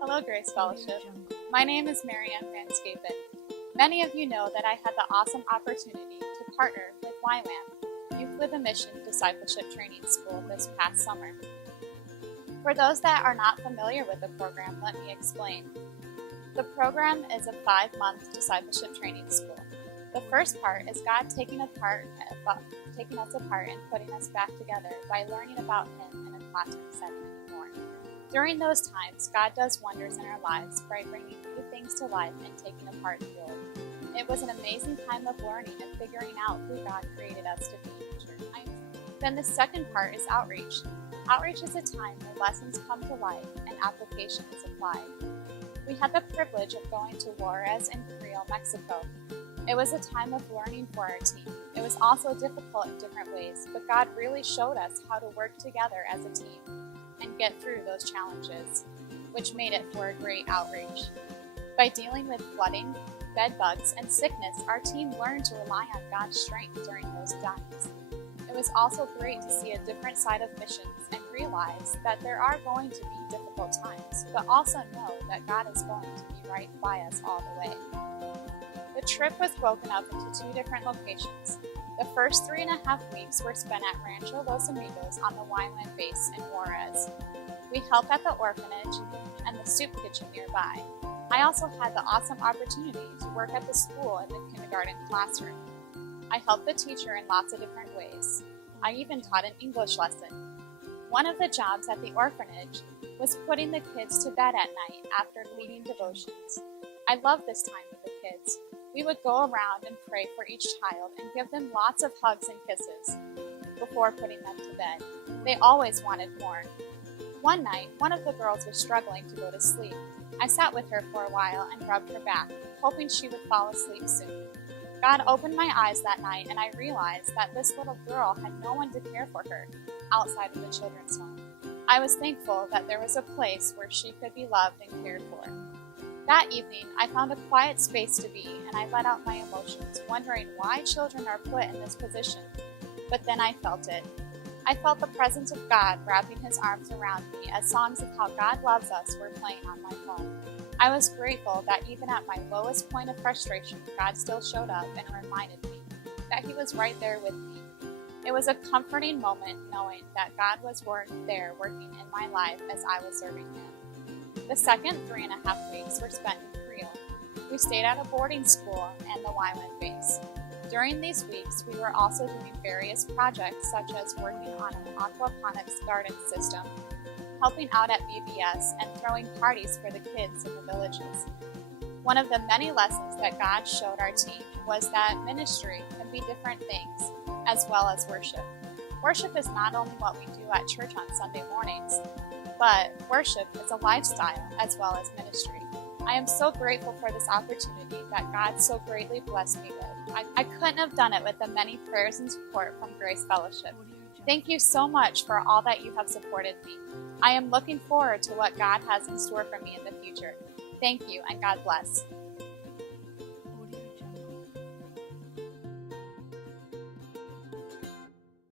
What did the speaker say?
Hello, Grace Fellowship. My name is MaryAnn Van Schepen. Many of you know that I had the awesome opportunity to partner with YWAM, Youth with a Mission Discipleship Training School, this past summer. For those that are not familiar with the program, let me explain. The program is a 5-month discipleship training school. The first part is God taking us apart and putting us back together by learning about Him in a classroom setting and more. During those times, God does wonders in our lives by bringing new things to life and taking apart the old. It was an amazing time of learning and figuring out who God created us to be in the church. Then the second part is outreach. Outreach is a time where lessons come to life and application is applied. We had the privilege of going to Juarez and Creole, Mexico. It was a time of learning for our team. It was also difficult in different ways, but God really showed us how to work together as a team and get through those challenges, which made it for a great outreach. By dealing with flooding, bed bugs, and sickness, our team learned to rely on God's strength during those times. It was also great to see a different side of missions and realize that there are going to be difficult times, but also know that God is going to be right by us all the way. The trip was broken up into 2 different locations. The first 3.5 weeks were spent at Rancho Los Amigos on the YWAM base in Juarez. We helped at the orphanage and the soup kitchen nearby. I also had the awesome opportunity to work at the school in the kindergarten classroom. I helped the teacher in lots of different ways. I even taught an English lesson. One of the jobs at the orphanage was putting the kids to bed at night after leading devotions. I loved this time with the kids. We would go around and pray for each child and give them lots of hugs and kisses before putting them to bed. They always wanted more. One night, one of the girls was struggling to go to sleep. I sat with her for a while and rubbed her back, hoping she would fall asleep soon. God opened my eyes that night, and I realized that this little girl had no one to care for her outside of the children's home. I was thankful that there was a place where she could be loved and cared for. That evening, I found a quiet space to be, and I let out my emotions, wondering why children are put in this position. But then I felt it. I felt the presence of God wrapping His arms around me as songs of how God loves us were playing on my phone. I was grateful that even at my lowest point of frustration, God still showed up and reminded me that He was right there with me. It was a comforting moment knowing that God was there working in my life as I was serving Him. The second 3.5 weeks were spent in Creole. We stayed at a boarding school and the YWAM base. During these weeks, we were also doing various projects such as working on an aquaponics garden system, helping out at VBS, and throwing parties for the kids in the villages. One of the many lessons that God showed our team was that ministry can be different things, as well as worship. Worship is not only what we do at church on Sunday mornings, but worship is a lifestyle as well as ministry. I am so grateful for this opportunity that God so greatly blessed me with. I couldn't have done it with the many prayers and support from Grace Fellowship. Thank you so much for all that you have supported me. I am looking forward to what God has in store for me in the future. Thank you, and God bless.